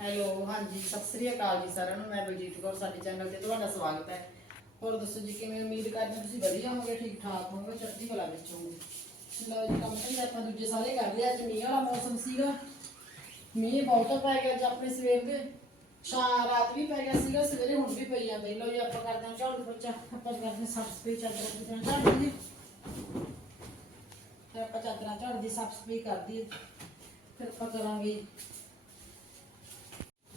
hello हाँ जी सत श्रीकाल जी sir मैं बलजीत कौर सानल से थोड़ा स्वागत है और दसो जी कि उम्मीद करते वजिया होंगे ठीक ठाक होंगे चढ़ती वाला बिच होंगे कम धंधा दूजे सारे कर लिया अच्छ मीह वाला मौसम सगा मीह बहुत पै गया अपने सवेर के शाम रात भी पै गया सवेरे हूँ भी पी आ लो जी आप करते हैं झाड़ू पोचा आप करते हैं सफ सफाई चादर झाड़ दी आप चादर झाड़ दी साफ सफाई कर दी फिर आप करा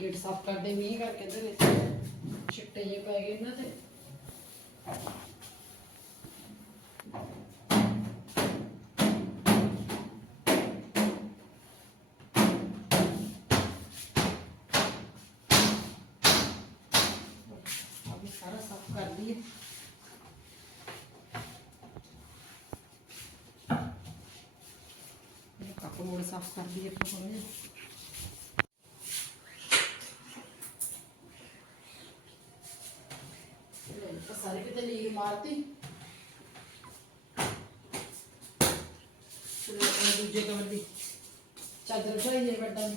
गेट साफ कर दे मी करके तो तो चिट्टे जे पै गए इन्होंने सारा साफ कर दिए कपड़ साफ कर दिए चपाती दूजे कमर की चादर बढ़ाई बैठा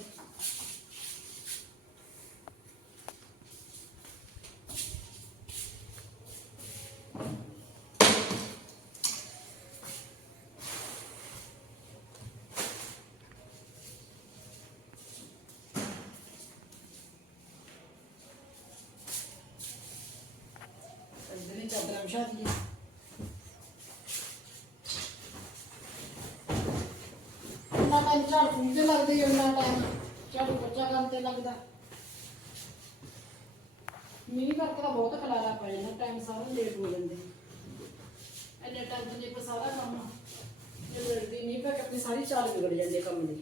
ਅੰਦਰ ਵਿਛਾ ਨਾ ਮੈਂ ਝਾੜ ਪੂੰਝ ਲੱਗਦੀ ਉਹਨਾਂ ਟਾਈਮ ਚਾਹ ਬੱਚਾ ਕੰਮ ਤੇ ਲੱਗਦਾ ਮੀਂਹ ਕਰਕੇ ਤਾਂ ਬਹੁਤ ਖਲਾਰਾ ਪੈ ਜਾਂਦਾ ਟਾਈਮ ਸਾਰਾ ਲੇਟ ਹੋ ਜਾਂਦੇ ਐਨੇ ਟਾਈਮ ਜੇ ਸਾਰਾ ਕੰਮ ਜੇ ਲੜਦੀ ਮੀਂਹ ਕਰਕੇ ਆਪਣੀ ਸਾਰੀ ਚਾਲ ਵਿਗੜ ਜਾਂਦੀ ਕੰਮ ਦੀ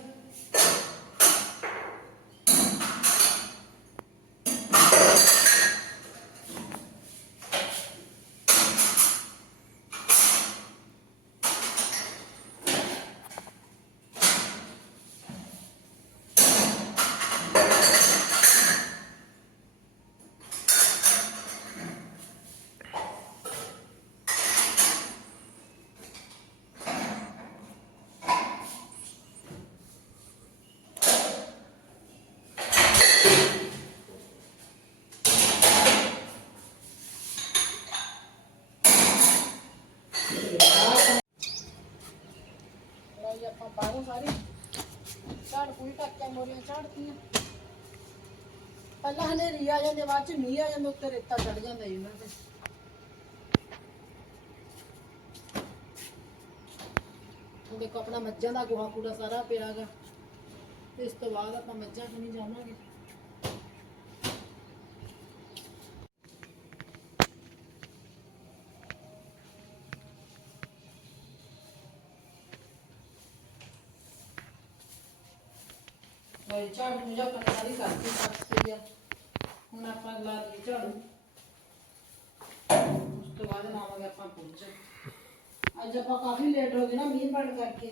ਵੀ ਢੱਕ ਮੋਰੀਆਂ ਚੜਦੀਆਂ ਪਹਿਲਾਂ ਹਨੇਰੀ ਆ ਜਾਂਦੇ ਬਾਅਦ ਚ ਮੀਂਹ ਆ ਜਾਂਦਾ ਉੱਤੇ ਰੇਤਾ ਚੜ ਜਾਂਦਾ ਜੀ ਉਹਨਾਂ ਤੇ ਹੁਣ ਦੇਖੋ ਆਪਣਾ ਮੱਝਾਂ ਦਾ ਗੋਹਾ ਕੂੜਾ ਸਾਰਾ ਪਿਆ ਗਾ ਇਸ ਤੋਂ ਬਾਅਦ ਆਪਾਂ ਮੱਝਾਂ ਨਹੀਂ ਜਾਵਾਂਗੇ ਤੇ ਝਾੜੂ ਨੂੰ ਜਾਂ ਪਤਾਰੀ ਕਰਦੀ ਸੱਤੀ ਆ ਹੁਣ ਆਪਾਂ ਲਾ ਲਈ ਝਾੜੂ ਉਸ ਤੋਂ ਬਾਅਦ ਲਾਵਾਂਗੇ ਆਪਾਂ ਪੁੱਛ ਅੱਜ ਆਪਾਂ ਕਾਫੀ ਲੇਟ ਹੋ ਗਏ ਨਾ ਮੀਂਹ ਪੜ ਕਰਕੇ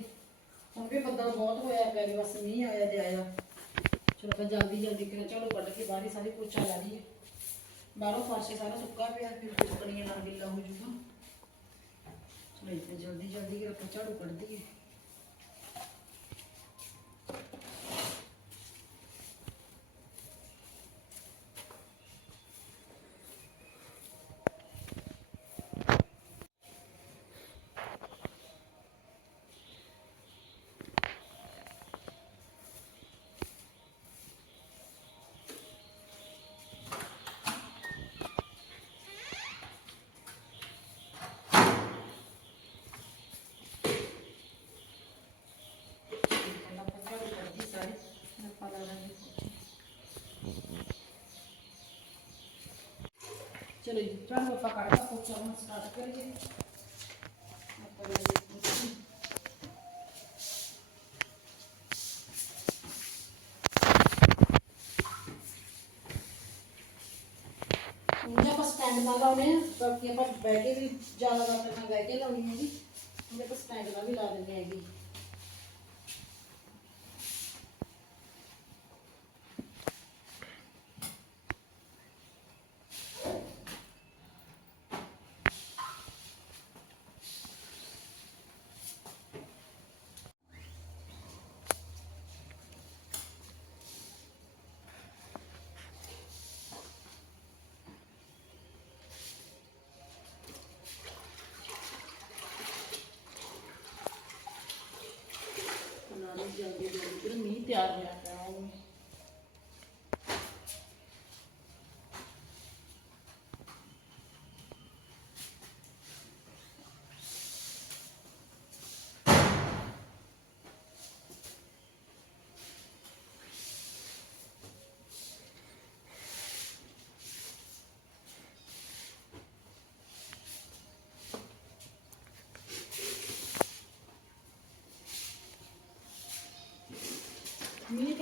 ਹੁਣ ਵੀ ਬੱਦਲ ਬਹੁਤ ਹੋਇਆ ਪਿਆ ਵੀ ਬਸ ਮੀਂਹ ਆਇਆ ਤੇ ਆਇਆ ਚਲੋ ਆਪਾਂ ਜਲਦੀ ਜਲਦੀ ਕਰਾਂ ਝਾੜੂ ਕੱਢ ਕੇ ਬਾਹਰ ਸਾਰੀ ਪੋਚਾ ਲਾ ਲਈਏ ਬਾਹਰੋਂ ਫਰਸ਼ ਸਾਰਾ ਸੁੱਕਾ ਪਿਆ ਫਿਰ ਕੁੱਕਣੀਆਂ ਨਾਲ ਗਿੱਲਾ ਹੋ ਜੂਗਾ ਚਲੋ ਇੱਥੇ ਜਲਦੀ ਜਲਦੀ ਆਪਾਂ ਝਾੜੂ ਕੱਢ ਦਈਏ चलो जी रंग पकड़ का पोछा हम स्टार्ट करिए स्टैंड वाला उन्हें तो बैठे भी ज़्यादा ज़्यादा बैठे लाउनी है जी मेरे पास स्टैंड वाला भी ला देने जी 就是一点点。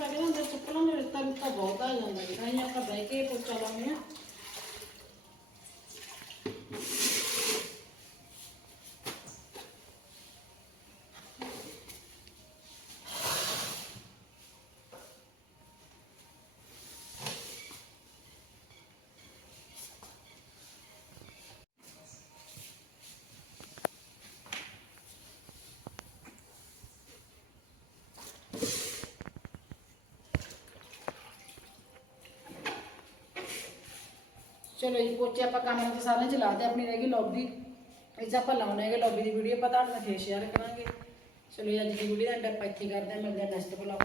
ਸਾਡੇ ਹੁੰਦੇ ਚੱਪਲਾਂ ਦੇ ਰੇਤਾ ਰੁੱਤਾ ਬਹੁਤ ਆ ਜਾਂਦਾ ਜੀ ਤਾਂ ਹੀ ਆਪਾਂ ਚਲੋ ਜੀ ਪੋਚੇ ਆਪਾਂ ਕਮਰੇ ਨੂੰ ਸਾਰਿਆਂ ਚ ਦੇ ਆਪਣੀ ਰਹਿ ਗਈ ਲੌਬੀ ਇਸ ਆਪਾਂ ਲਾਉਣਾ ਹੈਗਾ ਲੌਬੀ ਦੀ ਵੀਡੀਓ ਆਪਾਂ ਤੁਹਾਨੂੰ ਫੇਰ ਸ਼ੇਅਰ ਕਰਾਂਗੇ ਚਲੋ ਜੀ ਅੱਜ ਦੀ ਵੀਡੀਓ ਦਾ ਐਂਡ ਆਪਾਂ ਇੱਥੇ ਕਰਦੇ ਹਾਂ ਮਿਲਦੇ ਹਾਂ ਨੈਕਸਟ ਬਲੌਗ